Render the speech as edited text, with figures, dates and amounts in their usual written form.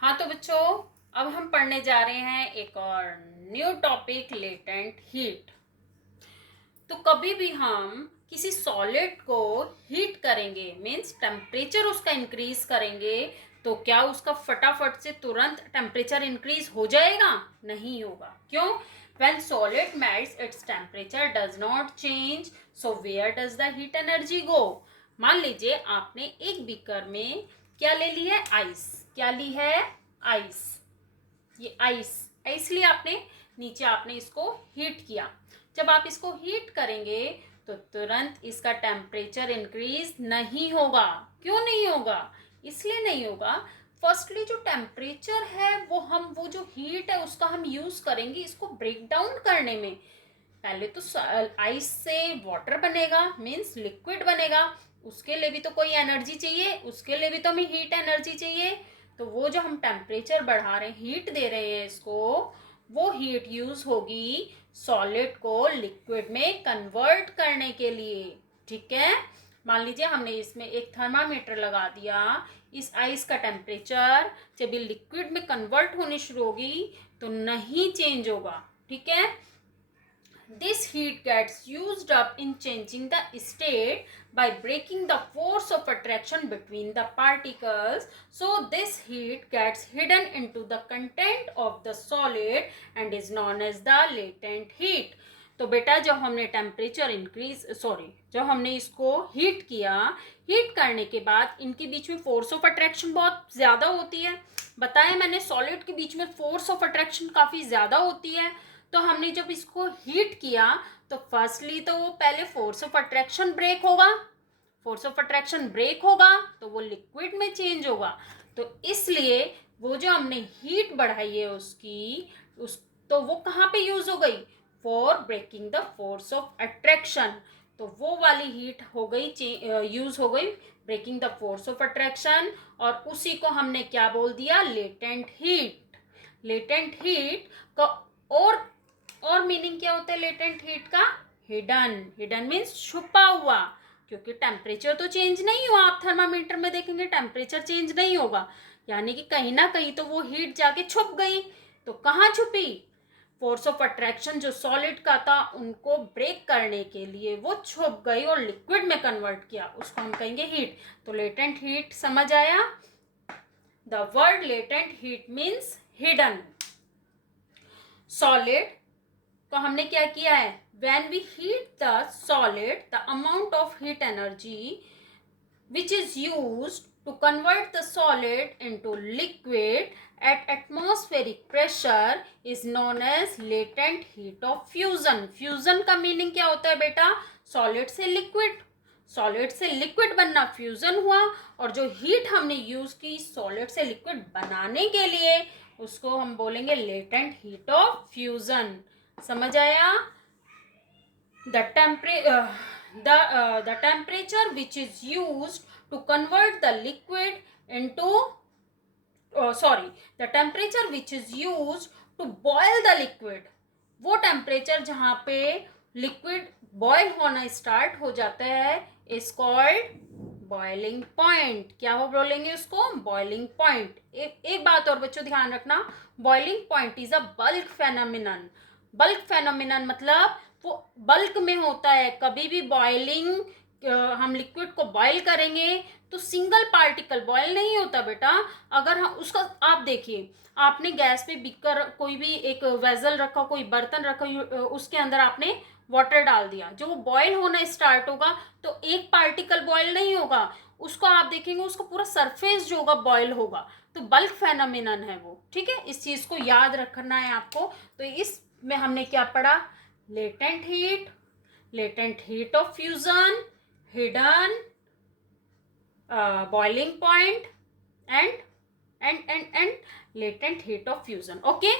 हाँ तो बच्चों, अब हम पढ़ने जा रहे हैं एक और न्यू टॉपिक, लेटेंट हीट। तो कभी भी हम किसी सॉलिड को हीट करेंगे, मीन्स टेम्परेचर उसका इंक्रीज करेंगे, तो क्या उसका फटाफट से तुरंत टेम्परेचर इंक्रीज हो जाएगा? नहीं होगा। क्यों? When solid melts, its temperature does not change. So where does the heat energy go? मान लीजिए आपने एक बीकर में क्या ले ली है? आइस। क्या ली है? आइस। ये आइस आइस लिया आपने, नीचे आपने इसको हीट किया। जब आप इसको हीट करेंगे तो तुरंत इसका टेम्परेचर इंक्रीज नहीं होगा। क्यों नहीं होगा? इसलिए नहीं होगा, फर्स्टली जो टेम्परेचर है वो जो हीट है उसका हम यूज करेंगे इसको ब्रेक डाउन करने में। पहले तो आइस से वाटर बनेगा, मीन्स लिक्विड बनेगा। उसके लिए भी तो कोई एनर्जी चाहिए, उसके लिए भी तो हमें हीट एनर्जी चाहिए। तो वो जो हम टेम्परेचर बढ़ा रहे हैं, हीट दे रहे हैं इसको, वो हीट यूज होगी सॉलिड को लिक्विड में कन्वर्ट करने के लिए। ठीक है? मान लीजिए हमने इसमें एक थर्मामीटर लगा दिया। इस आइस का टेम्परेचर जब ये लिक्विड में कन्वर्ट होनी शुरू होगी तो नहीं चेंज होगा। ठीक है? This heat gets used up in changing the state by breaking the force of attraction between the particles. So this heat gets hidden into the content of the solid and is known as the latent heat. तो बेटा जब हमने temperature जब हमने इसको heat किया, heat करने के बाद इनके बीच में फोर्स ऑफ अट्रैक्शन बहुत ज़्यादा होती है। बताया मैंने, सॉलिड के बीच में फोर्स ऑफ अट्रैक्शन काफ़ी ज़्यादा होती है। तो हमने जब इसको हीट किया तो फर्स्टली तो वो पहले फोर्स ऑफ अट्रैक्शन ब्रेक होगा। फोर्स ऑफ अट्रैक्शन ब्रेक होगा तो वो लिक्विड में चेंज होगा। तो इसलिए वो जो हमने हीट बढ़ाई है तो वो कहाँ पे यूज हो गई? For breaking the force of attraction. तो वो वाली हीट हो गई, यूज हो गई breaking the force of attraction, और उसी को हमने क्या बोल दिया? Latent heat. लेटेंट हीट का और मीनिंग क्या होता है लेटेंट हीट का? हिडन। हिडन मीन्स छुपा हुआ, क्योंकि टेम्परेचर तो चेंज नहीं हुआ। आप थर्मामीटर में देखेंगे टेम्परेचर चेंज नहीं होगा, यानी कि कहीं ना कहीं तो वो हीट जाके छुप गई। तो कहाँ छुपी? फोर्स ऑफ अट्रैक्शन जो सॉलिड का था उनको ब्रेक करने के लिए वो छुप गई और लिक्विड में कन्वर्ट किया, उसको हम कहेंगे हीट। तो लेटेंट हीट समझ आया? The word latent heat means hidden. Solid तो हमने क्या किया है? when we heat the solid, the amount of heat energy which is used to convert the solid into liquid at atmospheric pressure is known as latent heat of fusion. fusion का meaning क्या होता है बेटा? Solid से liquid, solid से liquid बनना fusion हुआ। और जो हीट हमने यूज की सॉलिड से लिक्विड बनाने के लिए उसको हम बोलेंगे लेटेंट हीट ऑफ फ्यूजन। समझ आया? the temperature which is used to convert the liquid into the temperature which is used to boil the liquid, वो टेम्परेचर जहाँ पे लिक्विड बॉयल होना स्टार्ट हो जाता है इज कॉल्ड बॉइलिंग पॉइंट। क्या हो बोलेंगे उसको? Boiling point. एक बात और बच्चों ध्यान रखना, boiling point is a bulk phenomenon. Bulk phenomenon मतलब वो बल्क में होता है। कभी भी बॉइलिंग, हम लिक्विड को बॉईल करेंगे तो सिंगल पार्टिकल बॉईल नहीं होता बेटा। अगर हम उसका, आप देखिए, आपने गैस पे बीकर कोई भी एक वेजल रखा, कोई बर्तन रखा, उसके अंदर आपने वाटर डाल दिया, जो वो बॉईल होना स्टार्ट होगा तो एक पार्टिकल बॉईल नहीं होगा, उसको आप देखेंगे उसका पूरा सरफेस जो होगा बॉईल होगा। तो बल्क फेनोमिनन है वो। ठीक है? इस चीज को याद रखना है आपको। तो इसमें हमने क्या पढ़ा? Latent heat of fusion, hidden, boiling point and latent heat of fusion. Okay?